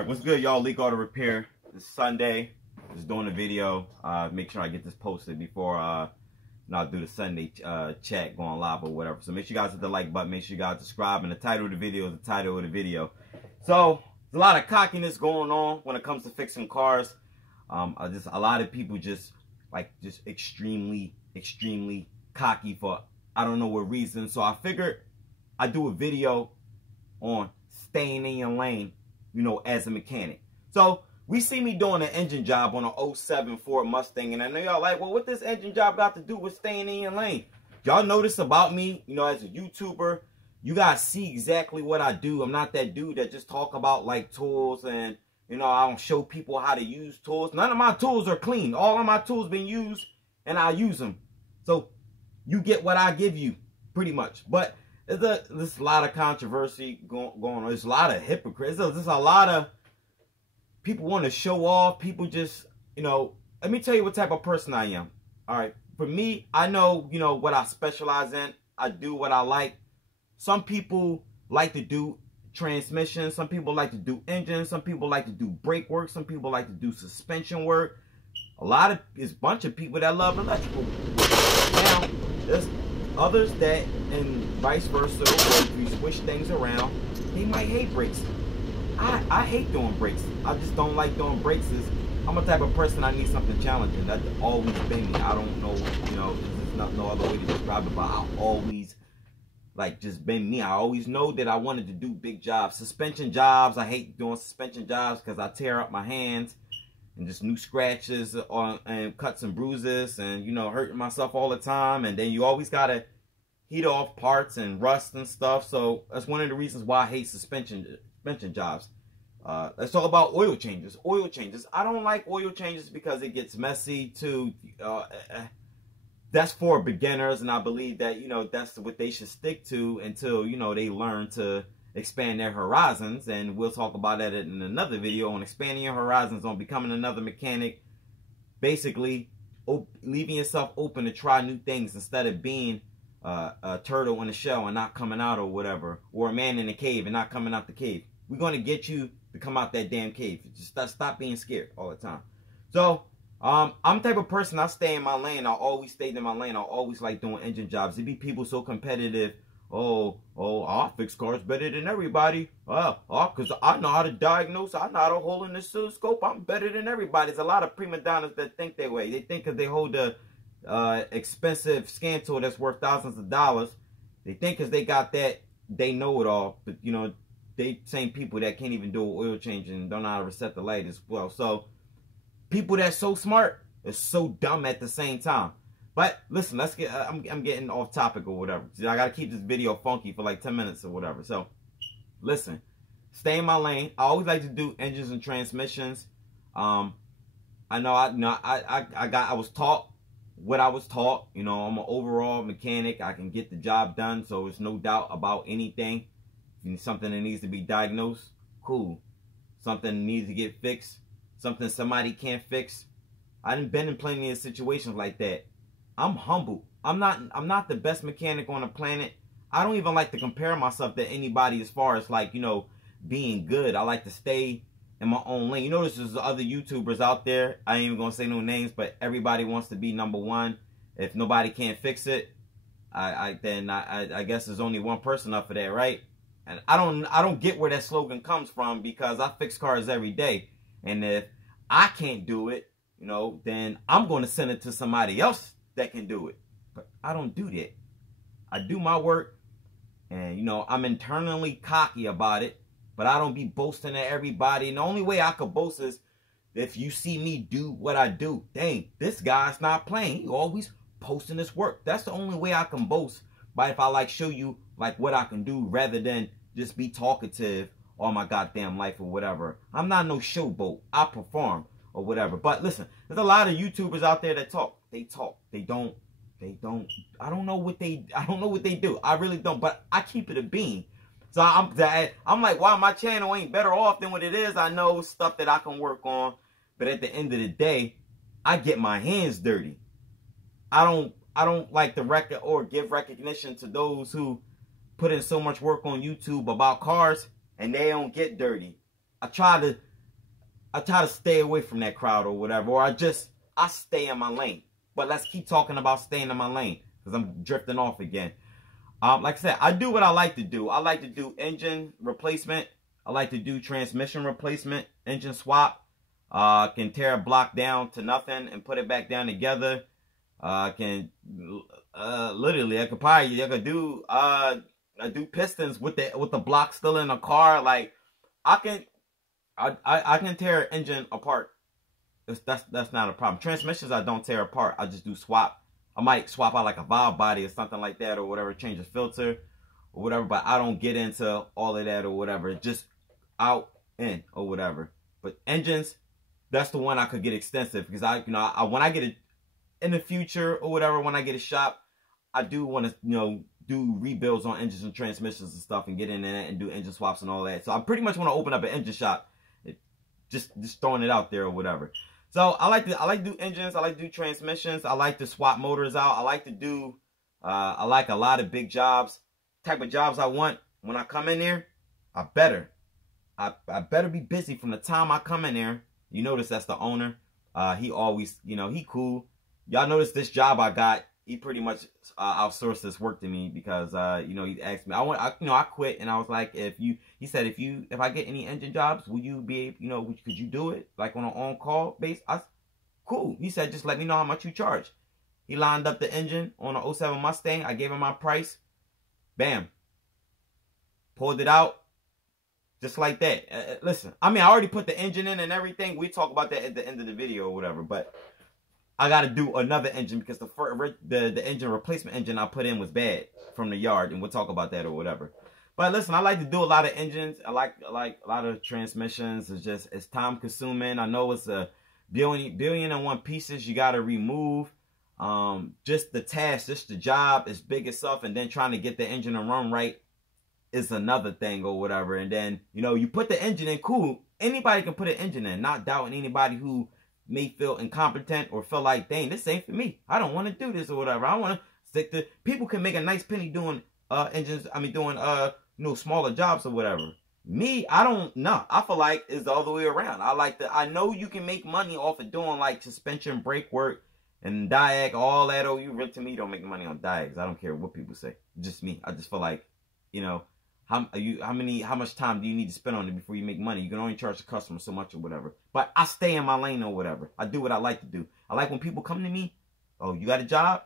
Alright, what's good, y'all? Leekautorepair. It's Sunday. Just doing a video. Make sure I get this posted before I'll do the Sunday chat going live or whatever. So make sure you guys hit the like button. Make sure you guys subscribe. And the title of the video is the title of the video. So there's a lot of cockiness going on when it comes to fixing cars. A lot of people just extremely cocky for I don't know what reason. So I figured I'd do a video on staying in your lane, you know, as a mechanic. So we see me doing an engine job on an 07 Ford Mustang, and I know y'all like, well, what this engine job got to do with staying in your lane? Y'all notice about me, you know, as a YouTuber, you guys see exactly what I do. I'm not that dude that just talk about like tools and, you know, I don't show people how to use tools. None of my tools are clean. All of my tools been used and I use them. So you get what I give you pretty much. But there's a lot of controversy going on. There's a lot of hypocrites. There's a lot of people want to show off. People just, you know, let me tell you what type of person I am. All right. For me, I know, you know, what I specialize in. I do what I like. Some people like to do transmissions. Some people like to do engines. Some people like to do brake work. Some people like to do suspension work. There's a bunch of people that love electrical. Now, there's others that, and vice versa, or if you switch things around, they might hate brakes. I hate doing brakes. I just don't like doing brakes. I'm a type of person, I need something challenging. That's always been me. I don't know, you know, there's no other way to describe it, but I always, just been me. I always know that I wanted to do big jobs. Suspension jobs, I hate doing suspension jobs because I tear up my hands and just new scratches and cuts and bruises and, you know, hurting myself all the time. And then you always got to heat off parts and rust and stuff. So that's one of the reasons why I hate suspension jobs. Let's talk about oil changes. Oil changes. I don't like oil changes because it gets messy too. That's for beginners, and I believe that, you know, that's what they should stick to until, you know, they learn to expand their horizons. And we'll talk about that in another video on expanding your horizons, on becoming another mechanic. Basically, leaving yourself open to try new things instead of being a turtle in a shell and not coming out or whatever, or a man in a cave and not coming out the cave. We're going to get you to come out that damn cave. Just stop being scared all the time. So I'm the type of person, I stay in my lane. I always stayed in my lane. I always like doing engine jobs. There be people so competitive. I fix cars better than everybody. Because I know how to diagnose. I know how to hold an oscilloscope. I'm better than everybody. There's a lot of prima donnas that think that way. They think because they hold a expensive scan tool that's worth thousands of dollars, they think because they got that, they know it all. But, you know, they same people that can't even do an oil change and don't know how to reset the light as well. So people that's so smart is so dumb at the same time. But listen, let's get. I'm getting off topic or whatever. I gotta keep this video funky for like 10 minutes or whatever. So listen, stay in my lane. I always like to do engines and transmissions. I was taught what I was taught. You know, I'm an overall mechanic. I can get the job done, so there's no doubt about anything. Something that needs to be diagnosed, cool. Something needs to get fixed, something somebody can't fix. I done been in plenty of situations like that. I'm humble. I'm not the best mechanic on the planet. I don't even like to compare myself to anybody as far as, like, you know, being good. I like to stay in my own lane. You know, there's other YouTubers out there. I ain't even gonna say no names, but everybody wants to be number one. If nobody can't fix it, I guess there's only one person up for that, right? And I don't get where that slogan comes from, because I fix cars every day. And if I can't do it, you know, then I'm going to send it to somebody else that can do it. But I don't do that. I do my work, and, you know, I'm internally cocky about it, but I don't be boasting at everybody. And the only way I could boast is if you see me do what I do. Dang, this guy's not playing. He always posting his work. That's the only way I can boast. But if I show you what I can do, rather than just be talkative all my goddamn life or whatever. I'm not no showboat. I perform or whatever. But listen, there's a lot of YouTubers out there that talk. They talk. They don't. I don't know what they do. I really don't. But I keep it a bean. So I'm like, wow, my channel ain't better off than what it is. I know stuff that I can work on. But at the end of the day, I get my hands dirty. I don't like to give recognition to those who put in so much work on YouTube about cars and they don't get dirty. I try to I try to stay away from that crowd or whatever, or I stay in my lane. But let's keep talking about staying in my lane, because I'm drifting off again. Like I said, I do what I like to do. I like to do engine replacement. I like to do transmission replacement, engine swap. Can tear a block down to nothing and put it back down together. Literally, I could do I do pistons with the block still in the car. Like I can tear an engine apart. That's not a problem. Transmissions I don't tear apart. I just do swap. I might swap out like a valve body or something like that or whatever, change a filter or whatever, but I don't get into all of that or whatever. Just out, in, or whatever. But engines, that's the one I could get extensive, because when I get it in the future or whatever, when I get a shop, I do want to, do rebuilds on engines and transmissions and stuff and get in there and do engine swaps and all that. So I pretty much want to open up an engine shop. Just throwing it out there or whatever. So I like to do engines. I like to do transmissions. I like to swap motors out. I like to do I like a lot of big jobs. Type of jobs I want when I come in there. I better be busy from the time I come in there. You notice that's the owner. He always, he cool. Y'all notice this job I got. He pretty much outsourced this work to me because he asked me. I quit and I was like, he said if I get any engine jobs, will you be could you do it like on an on-call base? Cool. He said just let me know how much you charge. He lined up the engine on an '07 Mustang. I gave him my price. Bam. Pulled it out. Just like that. Listen, I already put the engine in and everything. We talk about that at the end of the video or whatever, but I got to do another engine because the engine replacement engine I put in was bad from the yard, and we'll talk about that or whatever. But listen, I like to do a lot of engines. I like a lot of transmissions. It's time consuming. I know it's a billion and one pieces you got to remove. Just the task, just the job is big itself, and then trying to get the engine to run right is another thing or whatever. And then you put the engine in, cool. Anybody can put an engine in. Not doubting anybody who may feel incompetent or feel like, dang, this ain't for me. I don't want to do this or whatever. I want to stick to. People can make a nice penny doing engines. Doing smaller jobs or whatever. Me, I don't know. I feel like it's the other way around. I know you can make money off of doing like suspension, brake work, and diag, all that. Oh, you really, to me, don't make money on diags. I don't care what people say. Just me. I just feel like, how much time do you need to spend on it before you make money? You can only charge the customer so much or whatever. But I stay in my lane or whatever. I do what I like to do. I like when people come to me, oh, you got a job?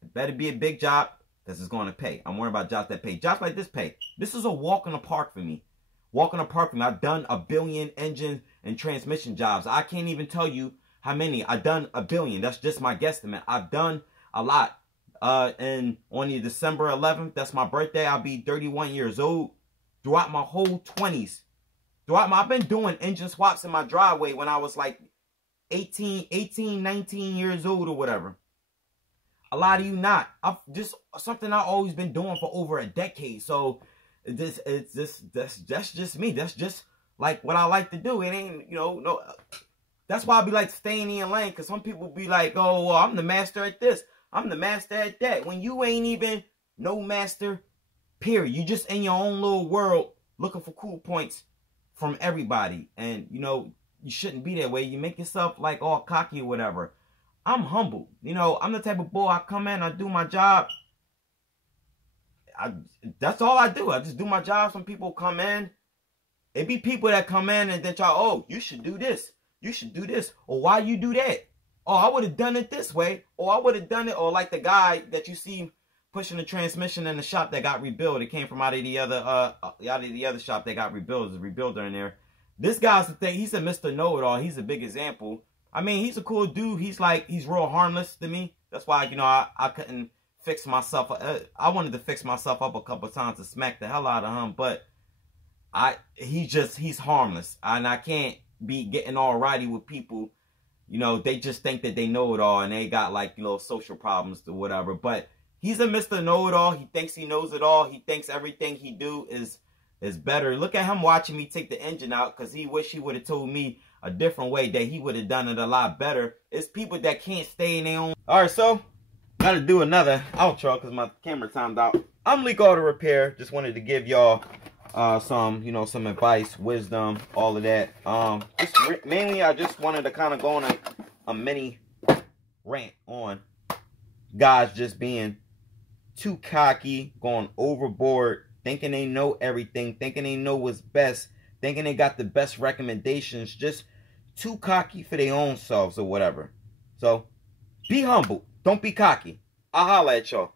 It better be a big job that is going to pay. I'm worried about jobs that pay. Jobs like this pay. This is a walk in the park for me. Walk in the park for me. I've done a billion engine and transmission jobs. I can't even tell you how many. I've done a billion. That's just my guesstimate. I've done a lot. And on the December 11th, that's my birthday, I'll be 31 years old. Throughout my whole 20s, I've been doing engine swaps in my driveway when I was like 18, 19 years old or whatever. A lot of you not. Just something I've always been doing for over a decade. So that's just me. That's just like what I like to do. It ain't, no. That's why I be like staying in your lane, because some people be like, oh, well, I'm the master at this. I'm the master at that. When you ain't even no master, period. You just in your own little world looking for cool points from everybody. And, you shouldn't be that way. You make yourself like all cocky or whatever. I'm humble. I'm the type of boy, I come in, I do my job. That's all I do. I just do my job. Some people come in. It be people that come in and then try, oh, you should do this. You should do this. Or why you do that? Oh, I would have done it this way. Or I would have done it. Or like the guy that you see pushing the transmission in the shop that got rebuilt. It came from out of the other shop that got rebuilt. There's a rebuilder in there. This guy's the thing. He's a Mr. Know-It-All. He's a big example. He's a cool dude. He's real harmless to me. That's why, I couldn't fix myself. I wanted to fix myself up a couple times to smack the hell out of him. But he's harmless. And I can't be getting all righty with people. They just think that they know it all and they got social problems or whatever. But he's a Mr. Know-It-All. He thinks he knows it all. He thinks everything he do is better. Look at him watching me take the engine out, because he wish he would have told me a different way, that he would have done it a lot better. It's people that can't stay in their own. All right, so gotta do another outro because my camera timed out. I'm Leekautorepair. Just wanted to give y'all some, you know, some advice, wisdom, all of that. Mainly I just wanted to kind of go on a mini rant on guys just being too cocky, going overboard, thinking they know everything, thinking they know what's best, thinking they got the best recommendations, just too cocky for their own selves or whatever. So be humble, don't be cocky. I'll holla at y'all.